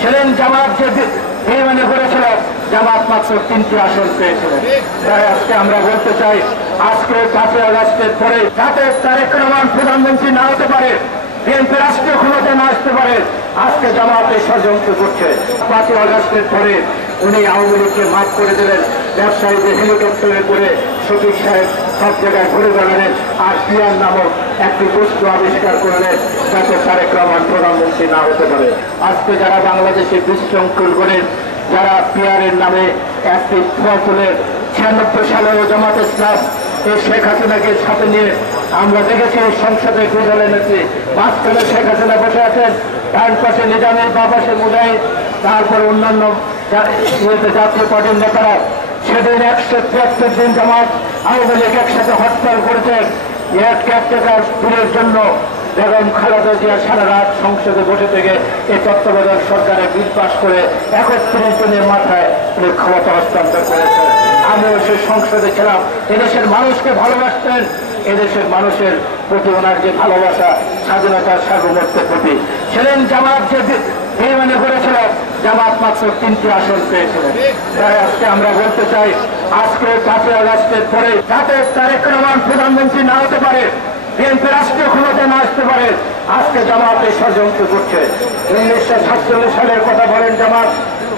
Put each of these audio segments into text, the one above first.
ছিলেন জামাত যে বেইমানি করেছিল, জামাত মাত্র 3টি আসন পেয়েছিলেন। তাই আজকে আমরা বলতে চাই, আজকে 5ই আগস্টের পরে যাতে তারেক রহমান প্রধানমন্ত্রী না হতে পারে, বিএনপি রাষ্ট্রীয় ক্ষমতা না আসতে পারে, আজকে জামাতে ষড়যন্ত্র করছে। 5ই আগস্টের পরে উনি আওয়ামী লীগকে মাফ করে দিলেন, ব্যবসায়ীদের হেলিকপ্টারে করে শফিক সাহেব সব জায়গায় ঘুরে বেড়ালেন, আর পিয়ার নামক একটি বস্তু আবিষ্কার করলেন যাতে তারেক রহমান প্রধানমন্ত্রী না হতে পারে। আজকে যারা বাংলাদেশে বিশৃঙ্খল করেন, যারা পিয়ারের নামে একটি ফসলের 96 সালে জামাত ইসলাম এই শেখ হাসিনাকে সাথে নিয়ে আমরা দেখেছি সংসদে বিদলে নেত্রী, মাঝখানে শেখ হাসিনা বসে আছেন, ডান পাশে নিজামের বা পাশে মুজাহিদ, তারপর অন্যান্য জাতীয় পার্টির নেতারা। সেদিন 173 দিন জামাত আওয়ামী লীগ একসাথে হরতাল করেছেন কেয়ারটেকার বিলের জন্য। বেগম খালেদা জিয়া সারা রাত সংসদে বসে থেকে এই তত্ত্বাবধায়ক সরকারের বিল পাস করে 31 দিনের মাথায় ক্ষমতা হস্তান্তর করেছেন। আমিও সেই সংসদে ছিলাম। এদেশের মানুষকে ভালোবাসতেন, এদেশের মানুষের প্রতি ওনার যে ভালোবাসা, স্বাধীনতার সার্বভৌমত্বের প্রতি ছিলেন। জামাত যে বেইমানি করেছিল, জামাত মাত্র 3টি আসন পেয়েছিলেন। তাই আজকে আমরা বলতে চাই, আজকে 5ই আগস্টের পরে যাতে তারেক রহমান প্রধানমন্ত্রী না হতে পারে, বিএনপি রাষ্ট্রীয় ক্ষমতা না আসতে পারে, আজকে জামাতে ষড়যন্ত্র করছে। 1947 সালের কথা বলেন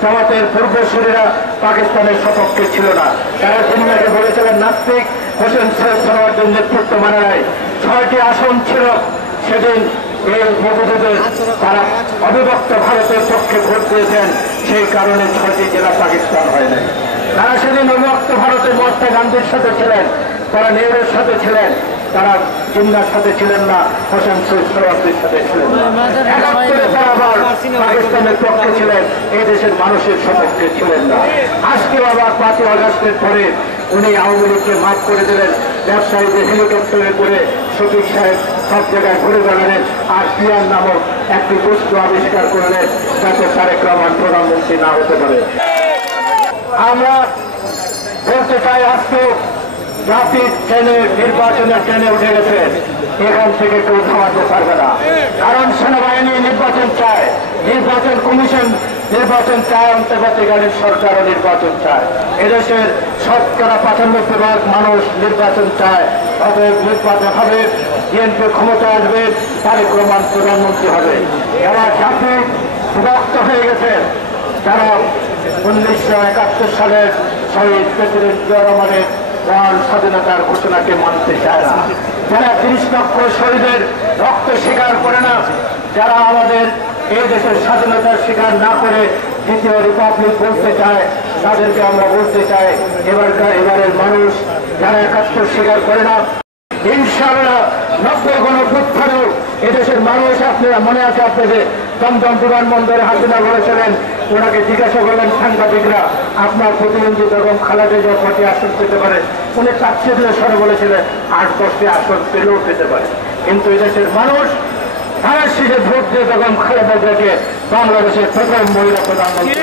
জামাতের পূর্বসূরীরা পাকিস্তানের সপক্ষে ছিল না। তারা দুনিয়াকে বলেছিলেন নাস্তিক, হোসেন সৈয়দ সরওয়ার্দের নেতৃত্ব মানে নাই। 6টি আসন ছিল সেদিন। এই মতভেদে তারা অবিভক্ত ভারতের পক্ষে ভোট দিয়েছেন, সেই কারণে 6টি জেলা পাকিস্তান হয় নাই। তারা সেদিন অবিভক্ত ভারতে মহাত্মা গান্ধীর সাথে ছিলেন, তারা নেহরুর সাথে ছিলেন, তারা জিন্নার সাথে ছিলেন না, হোসেন সৈয়দ সরওয়ার্দের সাথে ছিলেন না। 71-এ তারা আবার পাকিস্তানের পক্ষে ছিলেন, এই দেশের মানুষের সপক্ষে ছিলেন না। আজকেও আবার 5ই আগস্টের পরে উনি আওয়ামী লীগকে মাফ করে দিলেন, ব্যবসায়ীদের হেলিকপ্টারে করে শফিক সাহেব সব জায়গায় ঘুরে বেড়ালেন, আর পিয়ার নামক একটি বস্তু আবিষ্কার করলেন যাতে তারেক রহমান প্রধানমন্ত্রী না হতে পারে। আমরা বলতে চাই, আজকে জাতির ট্রেনে, নির্বাচনের ট্রেনে উঠে গেছে, এখান থেকে কেউ থামাতে পারবে না। কারণ সেনাবাহিনী নির্বাচন চায়, নির্বাচন কমিশন নির্বাচন চায়, অন্তর্বর্তীকালীন সরকারও নির্বাচন চায়, এদেশের 95% মানুষ নির্বাচন চায়। অতএব নির্বাচন হবে, বিএনপি ক্ষমতা আসবে, তারেক রহমান প্রধানমন্ত্রী হবে। এরা জাতি বিভক্ত হয়ে গেছে, যারা 1971 সালের শহীদ প্রেসিডেন্ট জিয়া রহমানের মহান স্বাধীনতার ঘোষণাকে মানতে চায় না, যারা 30 লক্ষ শহীদের রক্ত স্বীকার করে না, যারা আমাদের এই দেশের স্বাধীনতার স্বীকার না করে দ্বিতীয় রিপাবলিক বলতে চায়, তাদেরকে আমরা বলতে চাই, এবারের মানুষ যারা 71 স্বীকার করে না, ইনশাআল্লাহ 90 গণঅভ্যুত্থানেও এদেশের মানুষ, আপনারা মনে আছে আপনাদের দমদম বিমানবন্দরে হাসিনা বলেছিলেন, ওনাকে জিজ্ঞাসা করলেন সাংবাদিকরা, আপনার প্রতিনিধি বেগম খালেদা জিয়া কটি আসন পেতে পারে? উনি তাচ্ছিল্যের স্বরে বলেছিলেন 8-10টি আসন পেলেও পেতে পারে। কিন্তু এদেশের মানুষ তারা শেষে ভোট দিয়ে বেগম খালেদা জিয়াকে বাংলাদেশের প্রথম মহিলা প্রধানমন্ত্রী